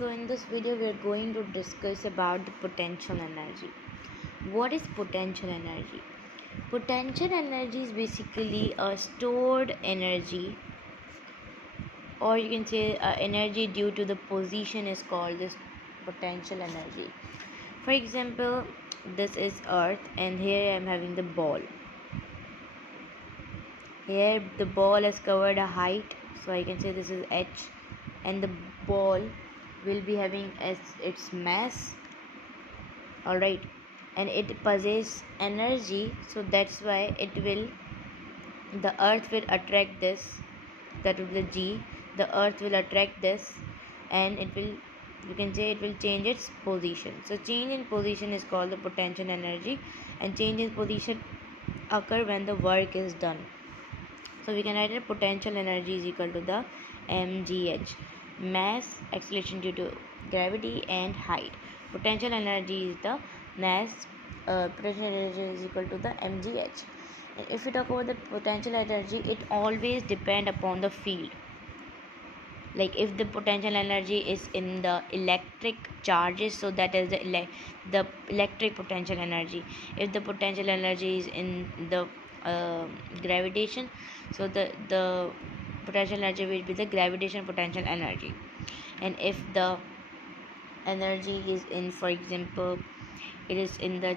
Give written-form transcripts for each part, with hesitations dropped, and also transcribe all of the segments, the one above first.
So in this video we are going to discuss about the potential energy. What is potential energy? Potential energy is basically a stored energy, or you can say energy due to the position is called this potential energy. For example, this is earth and here I am having the ball. Here the ball has covered a height, so I can say this is h, and the ball will be having its mass, alright, and it possesses energy, so that's why the earth will attract this, that will be the g. The earth will attract this and you can say it will change its position. So change in position is called the potential energy, and change in position occur when the work is done. So we can write that potential energy is equal to the mgh, mass, acceleration due to gravity, and height. Potential energy is the mass, potential energy is equal to the mgh. And if we talk about the potential energy, it always depend upon the field. Like if the potential energy is in the electric charges, so that is the electric potential energy. If the potential energy is in the gravitation, so the potential energy will be the gravitation potential energy. And if the energy is in, for example, it is in the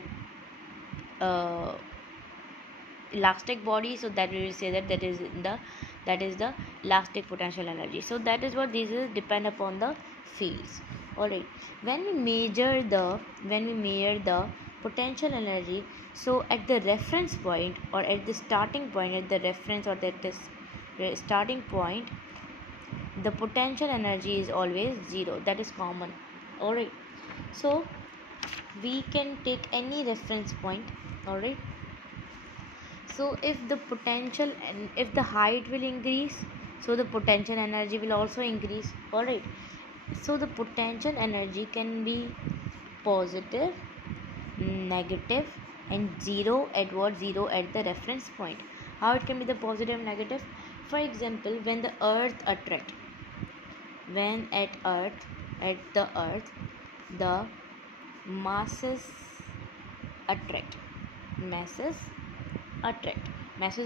elastic body, so that we will say that is the elastic potential energy. So that is what these is depend upon the fields. Alright, when we measure the potential energy, so at the reference point, or at the starting point, at the reference or at the starting point, the potential energy is always 0. That is common. Alright, so we can take any reference point. Alright, so if the potential and if the height will increase, so the potential energy will also increase. Alright, so the potential energy can be positive, negative, and 0 at what? 0 at the reference point. How it can be the positive and negative? For example, when the earth attract, when at the earth the masses attract, masses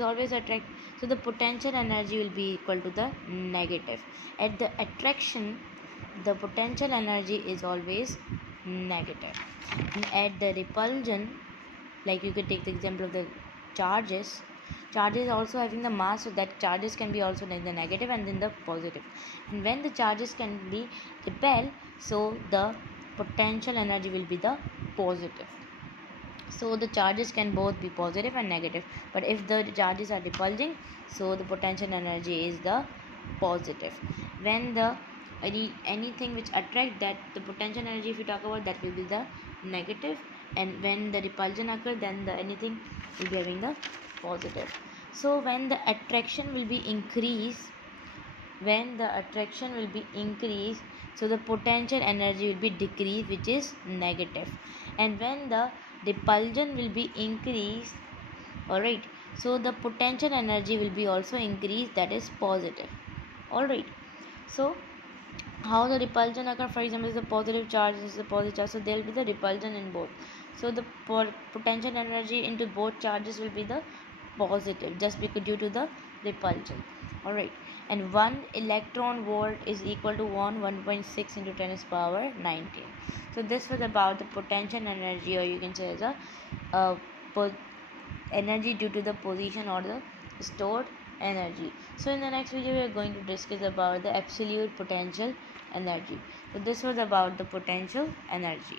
always attract, so the potential energy will be equal to the negative. At the attraction, the potential energy is always negative. And at the repulsion, like you could take the example of the charges also having the mass, so that charges can be also in the negative and then the positive. And when the charges can be repel, so the potential energy will be the positive. So the charges can both be positive and negative, but if the charges are repulsing, so the potential energy is the positive. When the anything which attract, that the potential energy, if you talk about, that will be the negative, and when the repulsion occur, then the anything will be having the positive. So when the attraction will be increased, so the potential energy will be decreased, which is negative. And when the repulsion will be increased, alright, so the potential energy will be also increased, that is positive. Alright, so how the repulsion occur? For example, is the positive charge, this is the positive charge, so there will be the repulsion in both, so the potential energy into both charges will be the positive, just because due to the repulsion. Alright, and 1 electron volt is equal to 1.6 into 10 is power 19. So this was about the potential energy, or you can say as a energy due to the position or the stored energy. So in the next video we are going to discuss about the absolute potential energy. So this was about the potential energy.